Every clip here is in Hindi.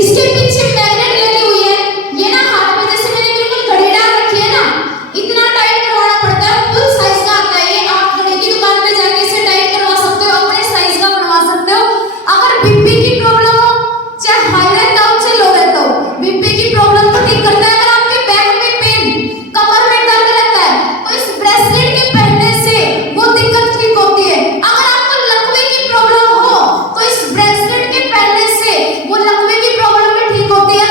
इसके पीछे मैग्नेट लगी हुई है। ये ना हाथ में जैसे मैंने बिल्कुल घड़ी डाल रखी है ना, इतना टाइट करवाना पड़ता है, फुल साइज का आता है ये। आप घड़ी की दुकान पे जाके इसे टाइट करवा सकते हो, अपने साइज का बनवा सकते हो। अगर बीपी की प्रॉब्लम हो, चाहे हाई रहता हो चाहे लो रहता हो, बीपी की प्रॉब्लम को ठीक करता है। अगर आपके बैक में पेन, कमर में दर्द रहता है, तो इस ब्रेसलेट के पहनने से वो दिक्कत ठीक होती है। अगर आपको लकवे की प्रॉब्लम हो, तो इस ब्रेसलेट के पहनने से वो लकवे की प्रॉब्लम भी ठीक होती है।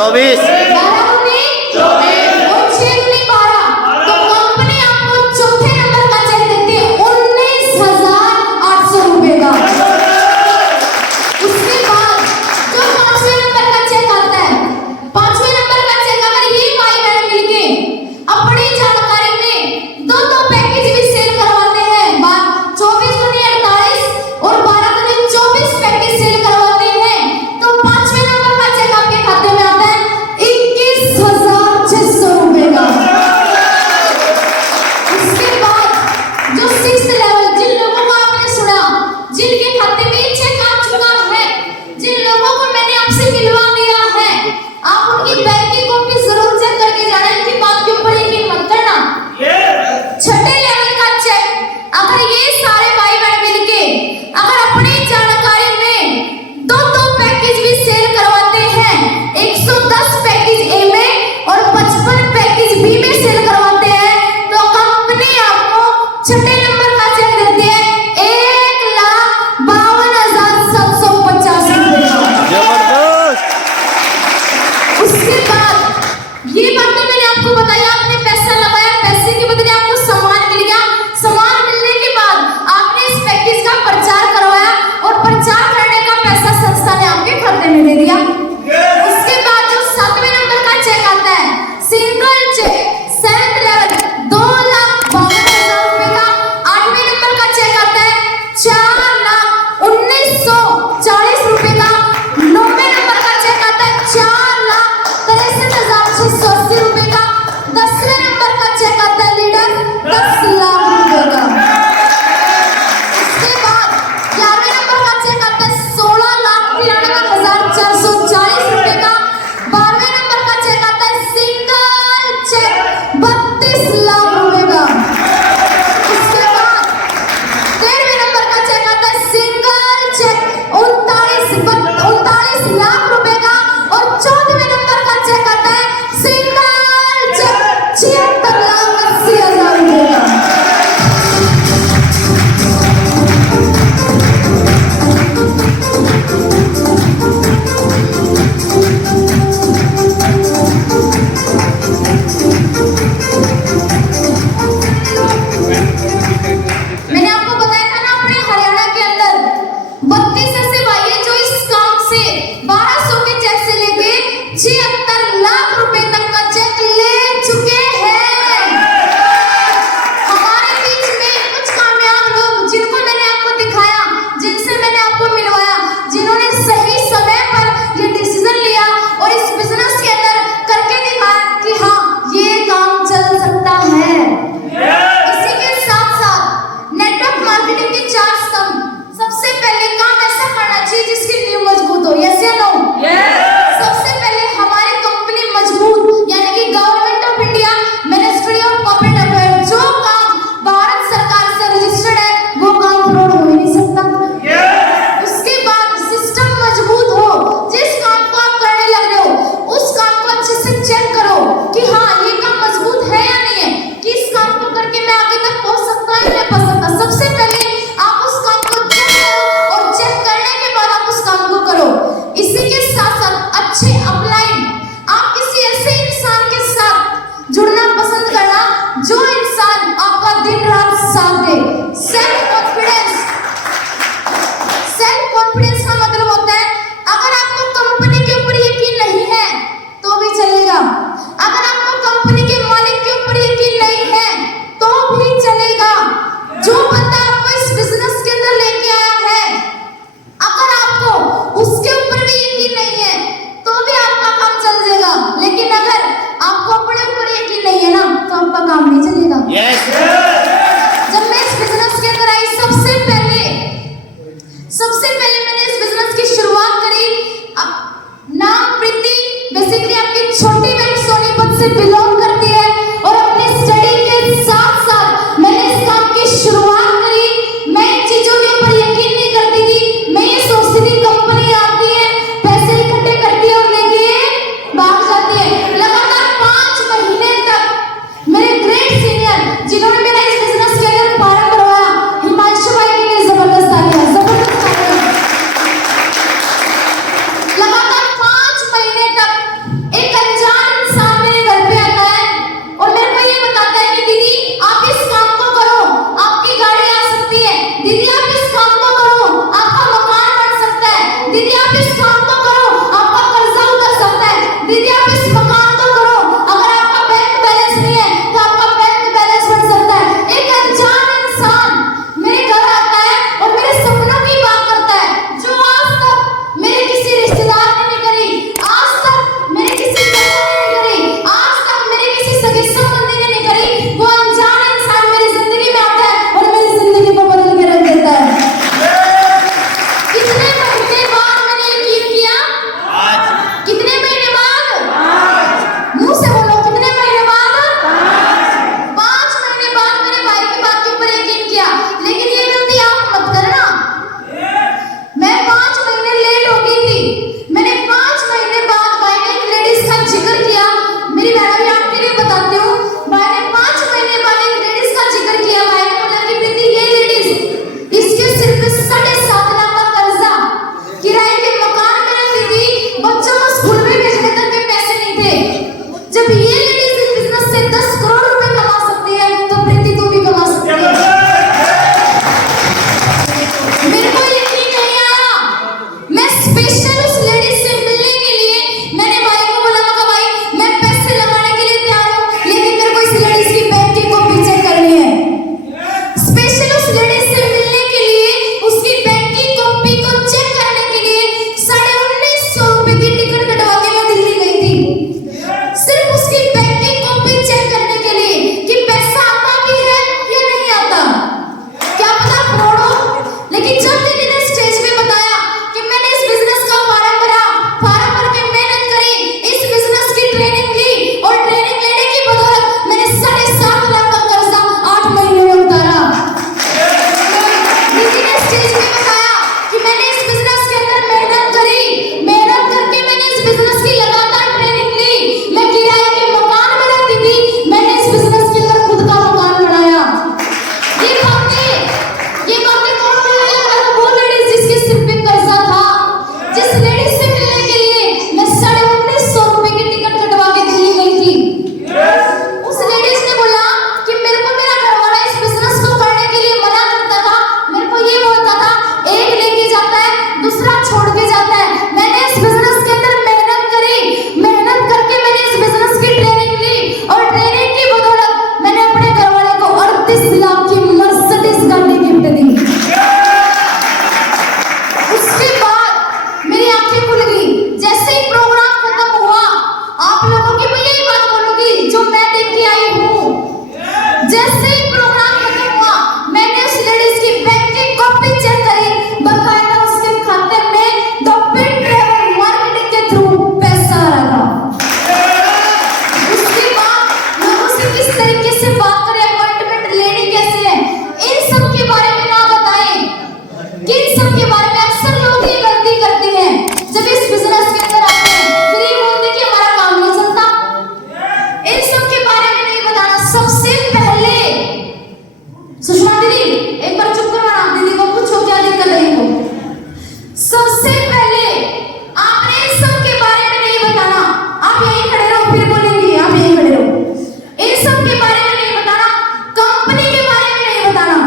24 12 दूनी 24 और 6 दूनी 12, तो कंपनी आपको चौथे नंबर का चेक देती है 19,800 रुपए का। उसके बाद जो 5वें नंबर का चेक आता है, 5वें नंबर का चेक अगर ये भाई बहन मिलके अपनी जानकारी में दो पैकेज भी सेल करवाते हैं, 24 दूनी 48 और 12 दूनी 24 पैकेज सेल करवाते हैं, तो 5वें नंबर का चेक आपके खाते में आता है 21,600 रुपए का। उसके बाद जो 6th लेवल, जिन लोगों को आपने सुना, जिनके खाते में ये चेक आ चुका है, जिन लोगों को मैंने आपसे मिलवा दिया है, आप उनकी बैंक की कॉपी जरूर चेक करके जाना, इनकी बात के ऊपर यकीन मत करना। 6ठे लेवल का चेक अगर ये सारे भाई बहन मिलके अगर अपनी जानकारी में दो पैकेज भी सेल करवाते हैं, 110 पैकेज ए में और 55 पैकेज बी में सेल करवाते हैं, तो कंपनी आपको 6ठे नंबर का चेक देती है 1,52,750 रुपए का। जबरदस्त। उसके बाद ये बात तो मैंने आपको बताया, आपने पैसा लगाया, पैसे के बदले आपको सामान मिल गया, सामान मिलने के बाद आपने इस पैकेज का प्रचार करवाया और प्रचार करने का पैसा संस्था ने आपके खाते में दे दिया। उसके बाद जो 7वें नंबर का चेक आता है, सिंगल चेक 7th लेवल 2,52,000 रुपए का। 8वें नंबर का चेक आता है 4,19,40 रुपए का। 9वें नंबर का चेक आता है 4,63,680 रुपए का। 10वें नंबर का चेक आता है लीडर 10 लाख रुपए का। उसके बाद 11वें नंबर का चेक आता है 16,93,440 रुपए का। 12वें नंबर का चेक आता है सिंगल चेक 32 लाख रुपए का। उसके बाद 13वें नंबर का चेक आता है सिंगल चेक 39 लाख रुपए का। और 14वें नंबर का चेक आता है सिंगल चेक 76,80,000 रुपए का। मैंने आपको बताया था ना, अपने हरियाणा के अंदर 32 ऐसे भाई हैं जो इस काम से 1200 के चेक से लेके 76 लाख रुपए तक का चेक ले चुके हैं। हमारे बीच में कुछ कामयाब लोग, जिनको मैंने आपको दिखाया, जिनसे मैंने आपको मिलवाया, जिन्होंने सही समय पर ये डिसीजन लिया और इस बिजनेस के अंदर करके दिखाया कि हाँ ये काम चल सकता है। इसी के साथ साथ नेटवर्क मार्केटिंग के 4 स्तंभ। सबसे पहले काम ऐसा करना चाहिए जिसकी नींव मजबूत हो, यस या नो? सबसे पहले हमारी कंपनी मजबूत, यानी कि government of India, ministry of corporate affair, जो काम भारत सरकार से रजिस्टर्ड है वो काम फ्रॉड हो ही नहीं सकता। उसके बाद सिस्टम मजबूत हो, जिस काम को आप करने लग रहे हो उस काम को अच्छे से चेक करो कि हाँ ये काम मजबूत है या नहीं है, कि इस काम को करके मैं आगे तक पहुंच सकता हूं या नहीं पहुंच सकता। सबसे पहले आप उस काम को चेक करो और चेक करने के बाद आप उस काम को करो। इसी के साथ साथ अच्छे अपलाइन, आप किसी ऐसे इंसान के साथ जुड़ना पसंद करना जो इंसान आपका दिन रात साथ दे। सेल्फ कॉन्फिडेंस का मतलब होता है अगर आपको कंपनी के ऊपर यकीन नहीं है तो भी चलेगा, अगर आपको कंपनी के मालिक के ऊपर यकीन नहीं है तो भी चलेगा। जो बंदा आपको इस बिजनेस के अंदर लेके आया है, अगर आपको उसके ऊपर भी यकीन नहीं है तो भी आपका काम चल जाएगा, लेकिन अगर आपको अपने ऊपर यकीन नहीं है ना तो आपका काम नहीं चलेगा। जब मैं इस बिजनेस के अंदर आई, सबसे पहले मैंने इस बिजनेस की शुरुआत करी। नाम प्रीति, बेसिकली आपकी छोटी बहन सोनीपत से बिलोंग करती है और अपनी स्टडी के साथ साथ मैंने इस काम की शुरुआत करी। मैं इन चीजों के ऊपर यकीन नहीं करती थी, मैं ये सोचती थी कंपनी आती है, पैसे इकट्ठे करती है और लेके भाग जाती है। लगातार 5 महीने तक मेरे ग्रेट सीनियर, जिन्होंने उसके बाद मेरी आंखें खुल गई। जैसे ही प्रोग्राम खत्म हुआ, आप लोगों की मैं यही बात बोलूंगी जो मैं देख के आई हूँ। जैसे ही प्रोग्राम खत्म हुआ, मैंने उस लेडीज की बैंक की कॉपी चेक करी, बकायदा उसके खाते में द पिन ट्रैवल मार्केटिंग के थ्रू पैसा आ रहा था। उसके बाद लोगों से किस तरीके से बात करें, अपॉइंटमेंट लेनी कैसे है, इन सब के बारे में ना बताएं। किन सब के बारे में अक्सर लोग ये गलती करते हैं जब इस बिजनेस के अंदर आते हैं, फ्री बोलते कि हमारा काम नहीं चलता। इन सब के बारे में नहीं बताना। सबसे पहले सुषमा दीदी एक बार चुप करवाना, दीदी को पूछो क्या दिक्कत है इनको। सबसे पहले आपने इन सब के बारे में नहीं बताना। आप यहीं खड़े रहो, फिर बोलेंगे आप यहीं खड़े रहो। इन सब के बारे में नहीं बताना, कंपनी के बारे में नहीं बताना।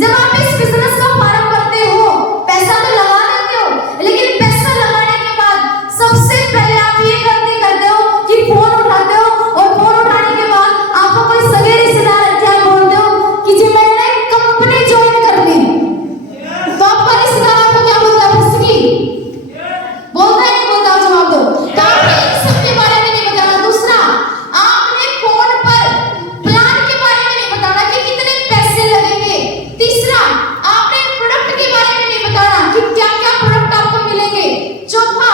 जब आप इस बिजनेस का प्रारंभ करते हो, पैसा तो लगा देते हो, लेकिन पैसा लगाने के बाद सबसे पहले आप ये गलती करते हो कि फोन उठाते हो, और फोन उठाने के बाद आपको कोई सगे रिश्तेदार क्या बोलते हो कि जी मैंने कंपनी ज्वाइन कर ली। तो आपका रिश्तेदार आपको क्या बोलता है? फंसगी बोलता है, नहीं बोलता? जवाब दो। तो आपने इन सब के बारे में नहीं बताना। दूसरा, आपने फोन पर प्लान के बारे में नहीं बताना कि कितने पैसे लगेंगे। तीसरा, आपने प्रोडक्ट के बारे में नहीं बताना कि क्या क्या प्रोडक्ट आपको मिलेंगे। चौथा,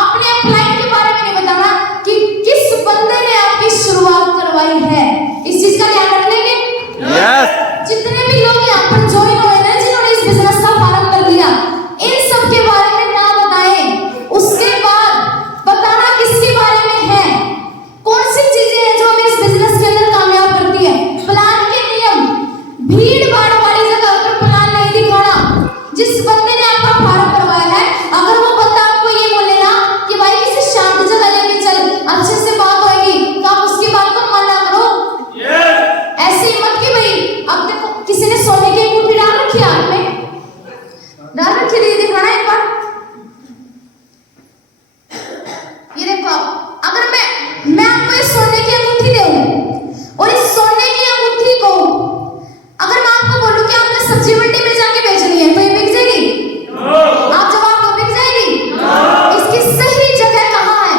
आपने अपलाइन के बारे में नहीं बताना कि किस बंदे ने आपकी शुरुआत करवाई है। इस चीज का ध्यान रख लेंगे। जितने भी लोग यहाँ पर ज्वाइन हुए ना, जिन्होंने इस बिजनेस का प्रारंभ कर लिया, इन सब के बारे में ना बताएं। उसके बाद बताना किसके बारे में है, कौन सी चीजें हैं जो हमें इस बिजनेस के अंदर कामयाब करती है। प्लान के नियम, भीड़ भाड़ वाली जगह पर प्लान नहीं दिखाना। जिस बंदे ने आपका फार्म करवाया है, अगर वो बंदा आपको ये बोले ना कि भाई किसी शांत जगह लेके चल, अच्छे से बात होगी, तो आप उसकी बात को माना करो। ऐसे ही मत कि भाई अब देखो किसी ने सोने की अंगूठी डाल रखी है हाथ में, डाल रखी है, दिखाना एक बार। ये देखो, अगर मैं आपको इस सोने की अंगूठी दूं और इस सोने की अंगूठी को अगर मैं आपको बोलूं कि आपने सब्जी मंडी में जाके बेचनी है, तो ये बिक जाएगी? आप जवाब दो, बिक जाएगी? इसकी सही जगह कहाँ है?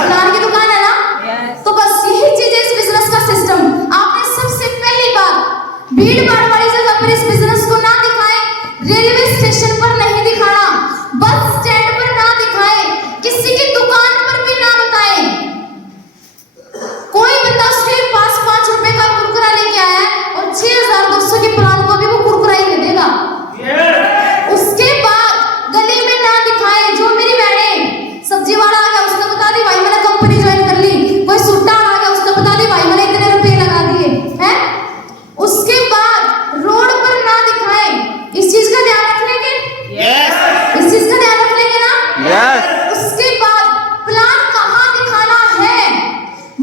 सुनार की दुकान है ना? तो बस यही चीज है इस बिजनेस का सिस्टम। आपने सबसे पहली बात भीड़ भाड़ वाली जगह पर इस बिजनेस को ना दिखाएं, रेलवे स्टेशन पर नहीं दिखाना, बस स्टैंड पर ना दिखाएं, किसी की दुकान पर भी ना बताएं। कोई बंदा उसके पास 5 रुपए का कुरकुरा लेके आया है और 6200 के प्लान को भी वो कुरकुरा ही दे देगा। उसके बाद गली में ना दिखाएं। जो मेरी बहनें, सब्जी वाला आ गया उसने बता दी भाई मैंने कंपनी ज्वाइन कर ली, कोई सुट्टा आ गया उसने बता दी भाई मैंने इतने रुपए लगा दिए हैं। उसके बाद रोड पर ना दिखाएं। इस चीज का ध्यान रख लेंगे? इस चीज का ध्यान रख लेंगे ना? उसके बाद प्लान कहाँ दिखाना है,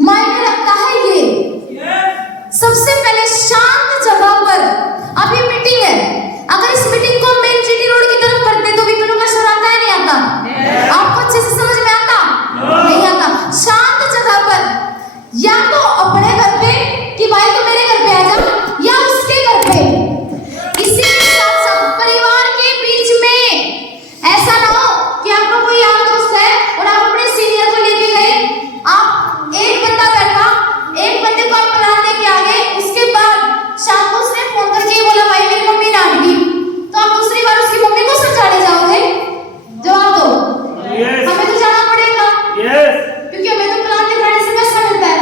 मायने रखता है ये। सबसे पहले शांत जगह पर, अभी मीटिंग है, अगर इस मीटिंग को मेन जीटी रोड की तरफ करते तो विपिनों का शोर आता है नहीं आता? आपको अच्छे से समझ में आता? नहीं आता। शांत जगह पर, या तो अपने घर पे कि भाई तू मेरे घर पे आ जा, या उसके घर पे। इसी के साथ साथ परिवार के बीच में ऐसा ना हो कि आपका कोई यार दोस्त है और आप अपने सीनियर को लेके गए, आप एक बंदा बैठा, एक बंदे को आप प्लान लेके आ गए, उसके बाद शाम को उसने फोन करके बोला भाई मेरी मम्मी डांट दी, तो आप दूसरी बार उसकी मम्मी को समझाने जाओगे? जवाब दो। हमें तो जाना पड़ेगा, क्योंकि हमें तो प्लान दिखाने से पैसा मिलता है।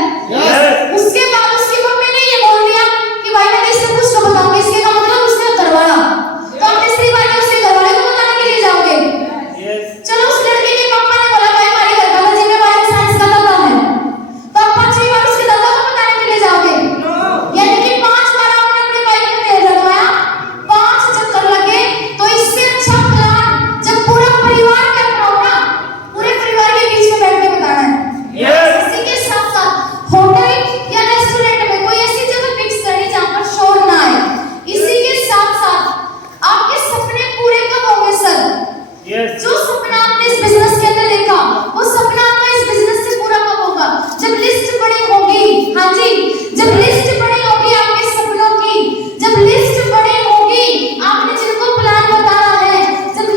उसके बाद उसकी मम्मी ने ये बोल दिया कि भाई मैंने इससे कुछ तो बताऊंगी, इसके का मतलब उसने करवाया, तो आप तीसरी बार उसके घर वाले को बताने के लिए जाओगे? चलो उस लड़के के पापा ने बोला भाई हमारे घर वाला जिम्मेवारी साइंस का दादा है, तो आप 5वीं बार उसके दादा को बताने के लिए जाओगे? यानी कि 5 बार आपने अपने बाइक में तेल लगवाया, 5 चक्कर लगे। तो इससे अच्छा प्लान जब पूरा परिवार कर रहा हो ना, पूरे परिवार के बीच में बैठ के बताना है। इसी के साथ साथ होटल या रेस्टोरेंट में कोई ऐसी जगह फिक्स करनी जहाँ पर शोर ना आए। इसी के साथ साथ आपके सपने पूरे कब होंगे सर? जो सपना आपने इस बिजनेस के अंदर देखा, वो सपना आपका इस बिजनेस से पूरा कब होगा? जब लिस्ट बड़ी होगी। हाँ जी, जब लिस्ट बड़ी होगी आपके सपनों की, जब लिस्ट बड़ी होगी, आपने जिनको प्लान बताना है, जब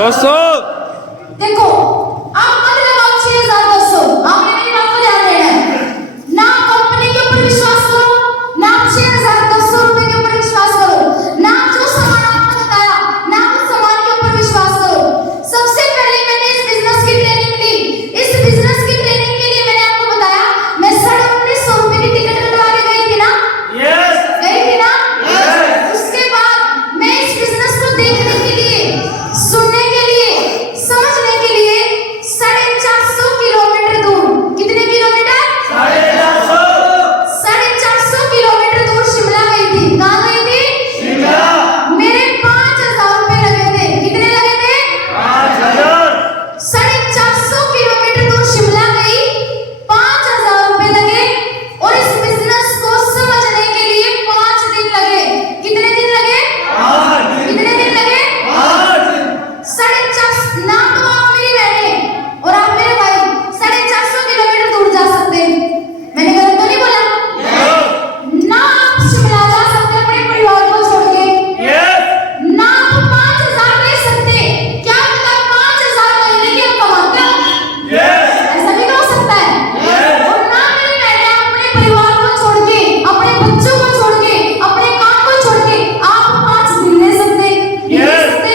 200 देखो आप मत लगाओ 6200, आपने मेरी बात को ध्यान देना है। ना कंपनी के ऊपर विश्वास करो, ना 6200 रुपए के ऊपर विश्वास करो, ना जो सामान आपको बताया, ना उस सामान के ऊपर विश्वास करो। सबसे पहले मैंने इस बिजनेस की ट्रेनिंग ली। इस बिजनेस की ट्रेनिंग के लिए मैंने आपको बताया, मैं 1950 रुपए की टिकट कटवा के गई थी ना, गई थी ना। उसके बाद मैं इस बिजनेस को देखने के लिए, सुनने के लिए, समझने के लिए 450 किलोमीटर दूर, कितने किलोमीटर? 450 किलोमीटर दूर शिमला गई थी। कहाँ गई थी? मेरे 5000 रुपए लगे थे। कितने लगे थे? 450 किलोमीटर दूर शिमला गई, 5000 रुपए लगे, और इस बिजनेस को समझने के लिए 5 दिन लगे। कितने दिन लगे? कितने दिन लगे? 450। ना तो आप मेरी बहनें और आप मेरे भाई 450 किलोमीटर दूर जा सकते हैं, मैंने गलत तो नहीं बोला? ना आप शिमला जा सकते अपने परिवार को छोड़ के, ना आप 5000 ले सकते। क्या पता 5000 महीने के आप कमाते हो, ऐसा भी तो हो सकता है। और ना मेरी बहनें अपने परिवार को छोड़ के, अपने बच्चों को छोड़ के, अपने काम को छोड़ के आप 5 दिन ले सकते, नहीं ले सकते।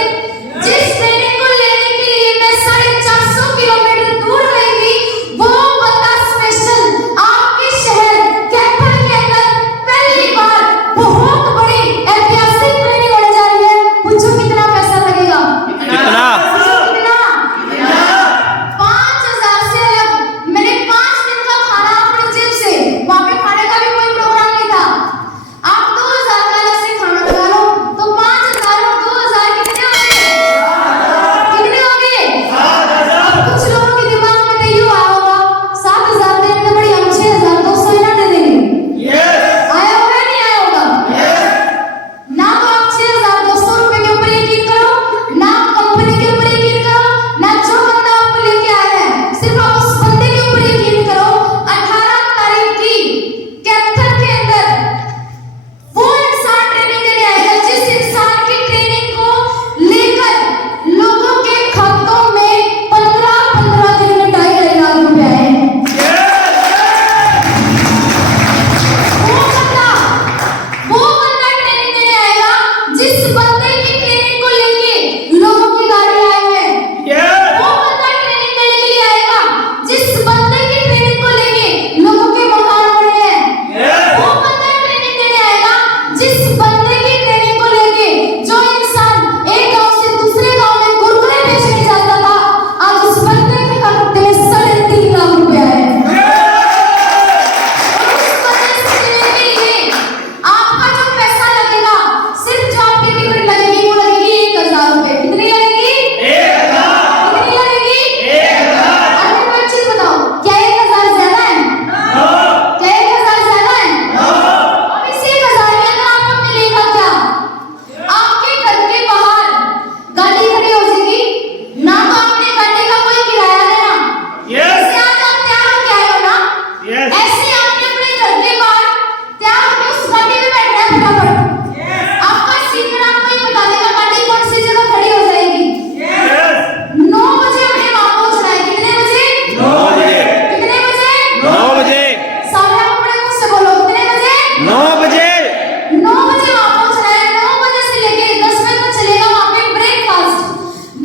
जिस ट्रेनिंग को लेने के लिए मैं 450 किलोमीटर दूर गई थी, वो बंदा स्पेशल आपके शहर कैथल के अंदर पहली बार बहुत बड़ी ऐतिहासिक ट्रेनिंग होने जा रही है। पूछो कितना पैसा लगेगा? कितना? 5000 से अलग मैंने 5 दिन का खाना अपनी जेब से, वहां पे खाने का भी कोई प्रोग्राम नहीं था। आप 2000 का अलग से खाना लगा लो तो 5000 और 2000 कितने हो गए? कितने हो गए? कुछ लोगों के दिमाग में तो यूं आया होगा 7000 देने में बड़ी हम 6200 ही ना दे देंगे। आया होगा नहीं आया होगा? ना तो आप 6200 रुपए के ऊपर यकीन करो, ना कंपनी के ऊपर यकीन करो, ना जो बंदा आपको लेके आया है, सिर्फ आप उस बंदे के ऊपर यकीन करो। 18 तारीख की कैथल के अंदर वो इंसान ट्रेनिंग देने आएगा जिस इंसान की ट्रेनिंग को लेकर लोगों के खातों में 15-15 दिन में 2.5 लाख रुपए आए हैं। वो बंदा ट्रेनिंग देने आएगा जिस बंदे की ट्रेनिंग को लेके लोगों की गाड़ी आई है। वो बंदा ट्रेनिंग देने के लिए आएगा जिस बंदे की ट्रेनिंग को लेके लोगों के मकान बने हैं। वो बंदा ट्रेनिंग देने आएगा जिस बंदे की ट्रेनिंग को लेके जो इंसान एक गांव से दूसरे गांव में कुरकुरे बेचने जाता था, आज उस बंदे के खाते में 3.5 लाख रुपए आए हैं। आपका जो पैसा लगेगा, सिर्फ जो आपकी टिकट लगेगी वो लगेगी 1000 रुपए। कितनी लगेगी? 1000। कितनी लगेगी? 1000। अरे कोई चीज बताओ, क्या 1000 ज्यादा है? क्या 1000 ज्यादा है? अब इस 1000 के अंदर आपको मिलेगा क्या? आपके घर के बाहर गाड़ी खड़ी हो जाएगी, ना तो आपने गाड़ी का कोई किराया देना। जैसे आज आप तैयार होके आए हो ना, ऐसे आपने अपने घर के बाहर तैयार होके उस गाड़ी में बैठना है फटाफट। आपका सीनियर आपको ही बता देगा गाड़ी कौन सी जगह खड़ी हो जाएगी। 9 बजे अपने वहां पहुंचना है। कितने बजे? 9 बजे। कितने बजे? 9 बजे। सामने आप अपने मुंह से बोलो, कितने बजे? 9 बजे। 9 बजे वहां पहुंचना है। 9 बजे से लेके 10 बजे तक चलेगा वहां पे ब्रेकफास्ट।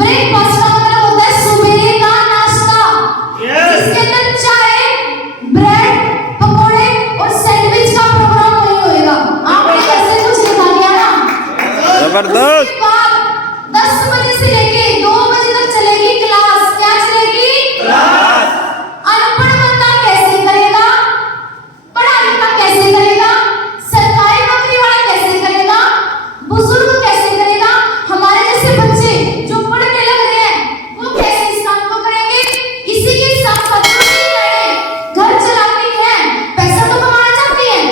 ब्रेकफास्ट का मतलब होता है सुबह का नाश्ता, जिसके अंदर चाय, ब्रेड, पकोड़े और सैंडविच का प्रोग्राम नहीं होएगा। आपने ऐसे कुछ लिखा गया ना? जबरदस्त। उसके बाद 10 बजे से लेके 2 बजे तक चलेगी क्लास। क्या चलेगी? अनपढ़ बंदा कैसे करेगा? पढ़ा लिखा कैसे करेगा? सरकारी नौकरी वाला कैसे करेगा? बुजुर्ग कैसे करेगा? हमारे जैसे बच्चे जो पढ़ने लग रहे हैं वो कैसे इस काम को करेंगे? इसी के साथ साथ जो महिलाएं घर चलाती हैं, पैसा तो कमाना चाहती हैं,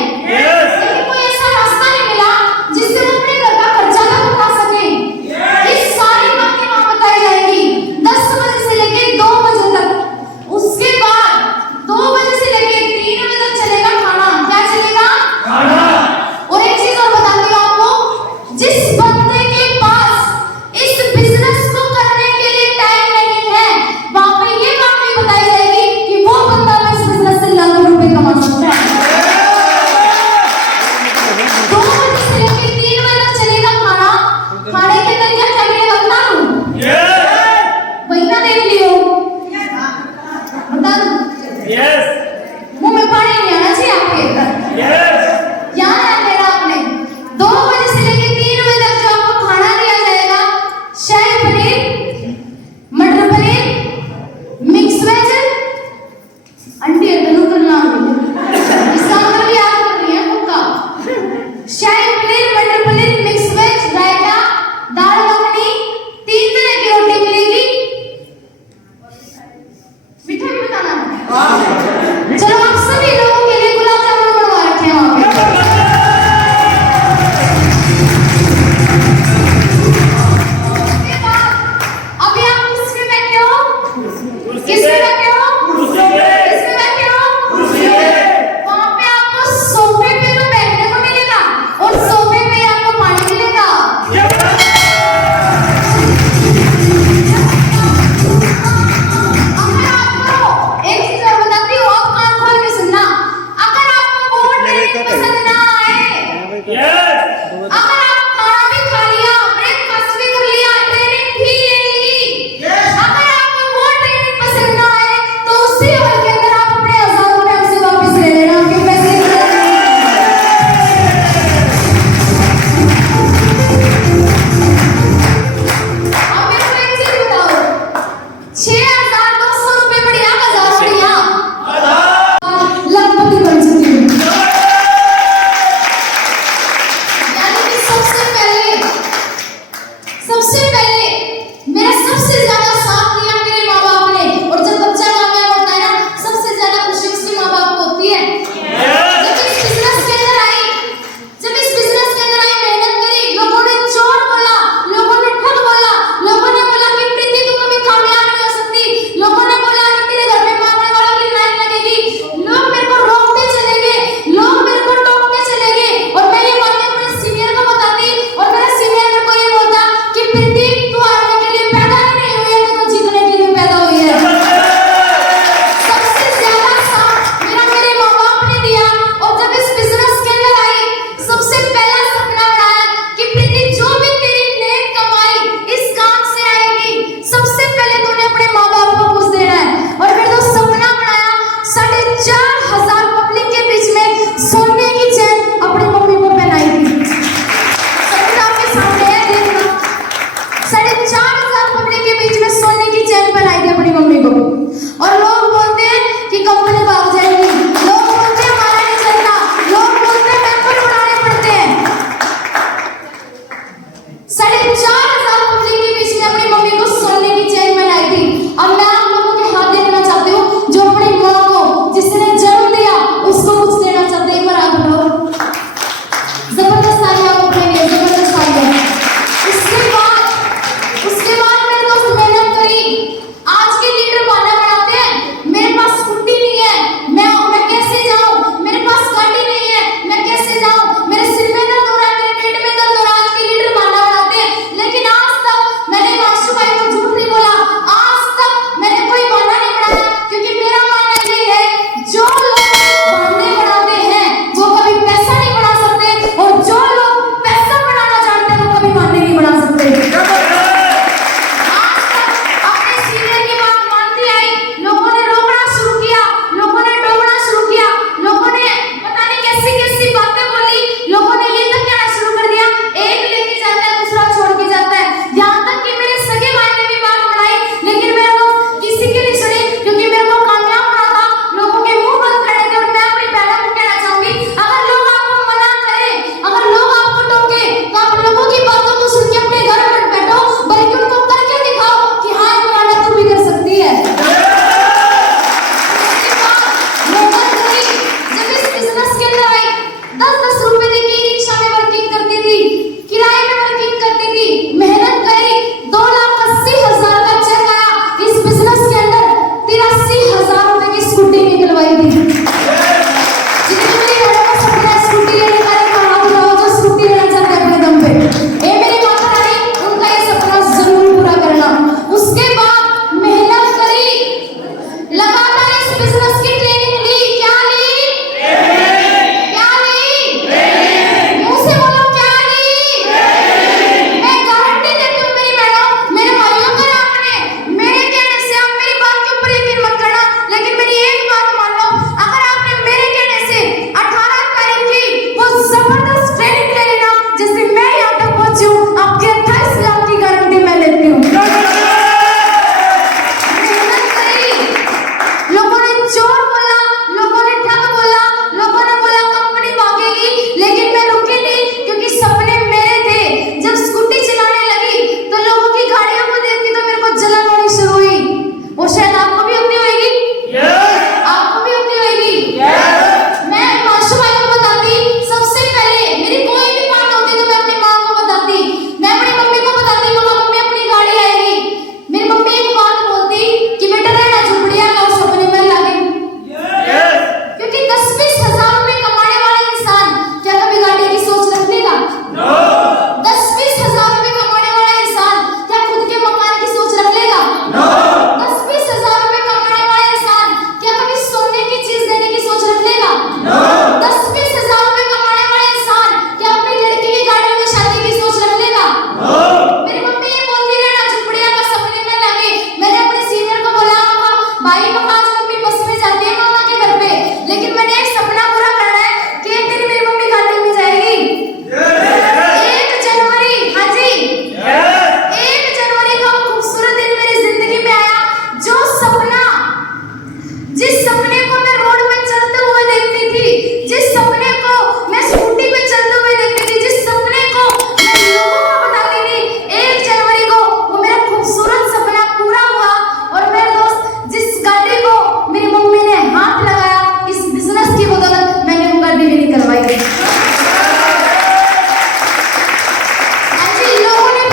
लेकिन कोई ऐसा रास्ता नहीं मिला जिससे वो अपने घर का खर्चा ना उठा सके।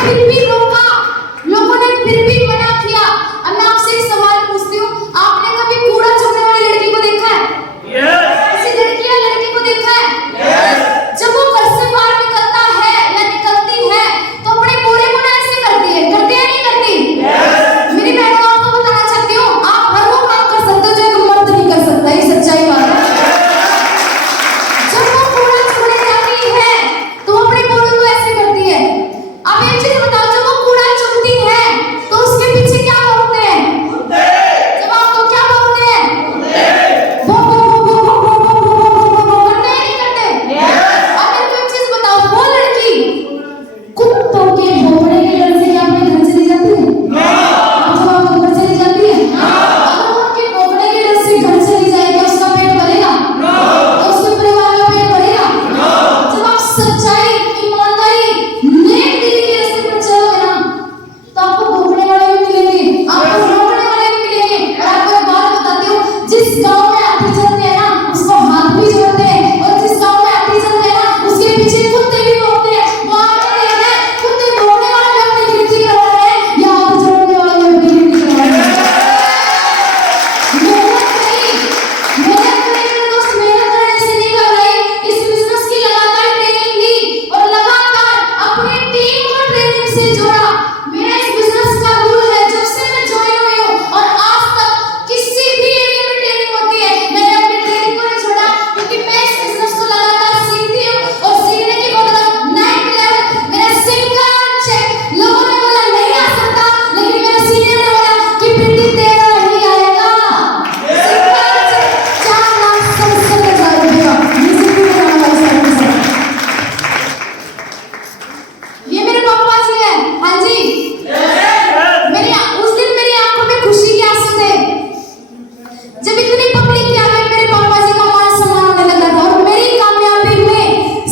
फिर भी रोका, लोगों ने फिर भी मना किया। अब मैं आपसे एक सवाल पूछती हूँ, आपने कभी कूड़ा चुगने वाली लड़की को देखा है? किसी लड़की या लड़के को देखा है? जब वो घर से बाहर निकलता है या निकलती है तो अपने बोरे को ना ऐसे करती है नहीं करती? मेरी बहनों, आपको बताना चाहती हूँ, आप हर वो काम कर सकते हो जो एक मर्द नहीं कर सकता, ये सच्चाई बात है। जब वो कूड़ा चुगने जाती है तो वो अपने बोरे को ऐसे करती है। अब एक चीज बताओ, जब वो कूड़ा चुगती है तो उसके पीछे क्या बोलते हैं? जब आपको क्या बोलते हैं? वो करते हैं नहीं करते? अब मेरे को एक चीज बताओ, वो लड़की कुत्तों के भौंकने के डर से क्या अपने घर चली जाती है? जब आप घर चली जाती है, अगर वो उनके भौंकने के डर से घर चली जाएगी, उसका पेट भरेगा? तो उसके परिवार का पेट भरेगा? जब आप सच्चाई, ईमानदारी, नेक दिली के रास्ते पर चलोगे ना, तो आपको भौंकने वाले भी मिलेंगे, आपको रोकने वाले भी मिलेंगे। और आपको एक बात बताती हूँ, जिस गांव में आप चलते हैं ना, उसको हाथ भी जोड़ते हैं, और जिस गांव में आप चलते हैं ना, उसके पीछे कुत्ते भी भौंकते हैं। वो आपने देखना है, कुत्ते भौंकने वाले भी अपनी गिनती करवा रहे हैं या हाथ जोड़ने वाले भी अपनी गिनती करवा रहे हैं। मेहनत मेरे दोस्त, मेहनत करने से नहीं कर रही। इस बिजनेस की लगातार ट्रेनिंग ली और लगातार अपनी टीम को ट्रेनिंग से जोड़ा। मेरा इस बिजनेस का रूल है, जब से मैं ज्वाइन हुई हूँ और आज तक किसी भी एरिया में ट्रेनिंग होती है, मैंने अपनी ट्रेनिंग को नहीं छोड़ा, क्योंकि मैं इस बिजनेस को लगातार सीखती हूँ। और सीखने की बदौलत 9th लेवल मेरा सिंगल चेक, लोगों ने बोला नहीं आ सकता, लेकिन मेरे सीनियर ने बोला कि प्रीति तेरा नहीं आएगा। सिंगल चेक 4,67,000 रुपए का, ये सिर्फ मेरा हमारे साथ है। ये मेरे पापा जी हैं। हाँ जी, मेरी उस दिन मेरी आंखों में खुशी के आंसू थे जब इतनी पब्लिक के आगे मेरे पापा जी का मान सम्मान होने लगा था। और मेरी कामयाबी में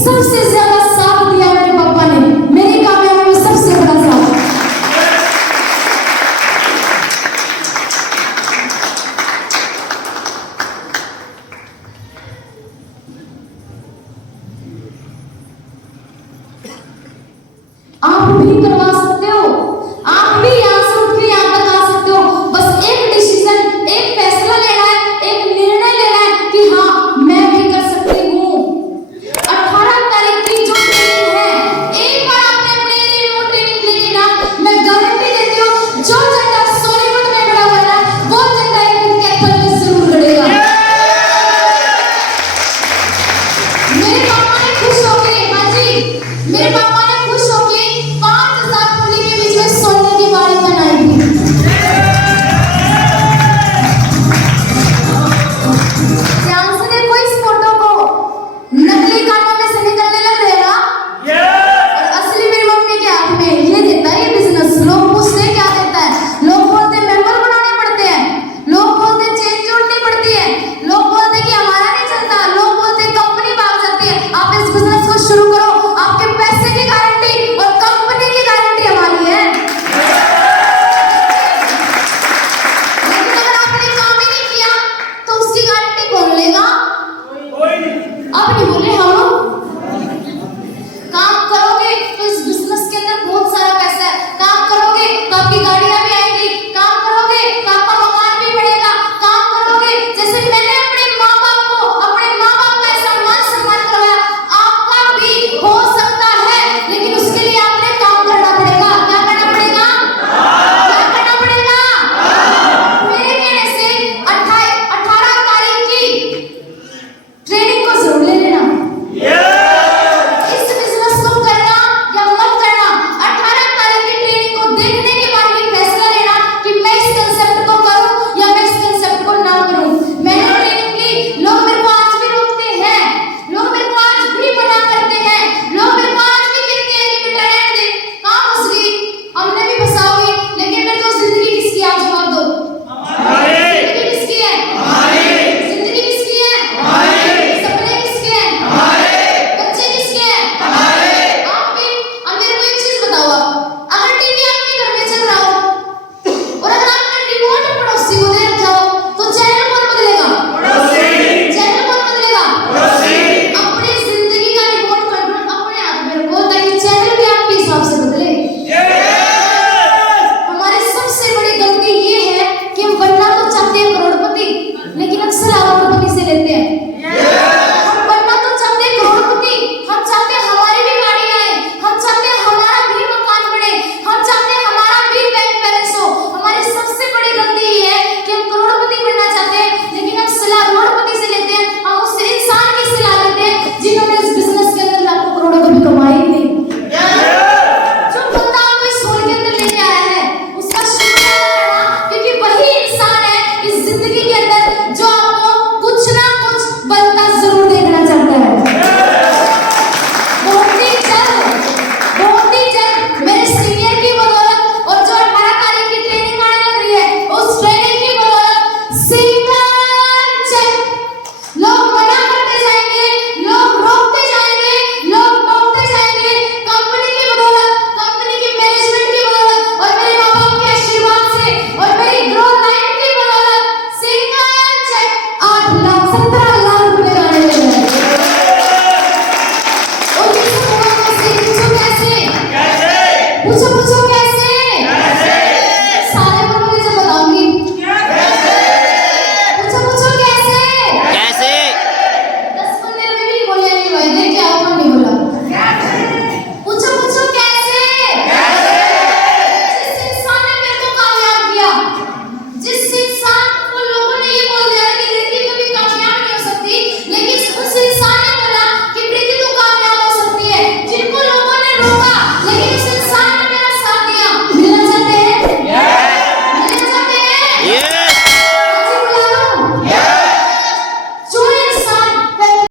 सबसे ज्यादा साथ दिया मेरे पापा ने, मेरी कामयाबी में सबसे बड़ा साथ। आप भी करवा सकते हो।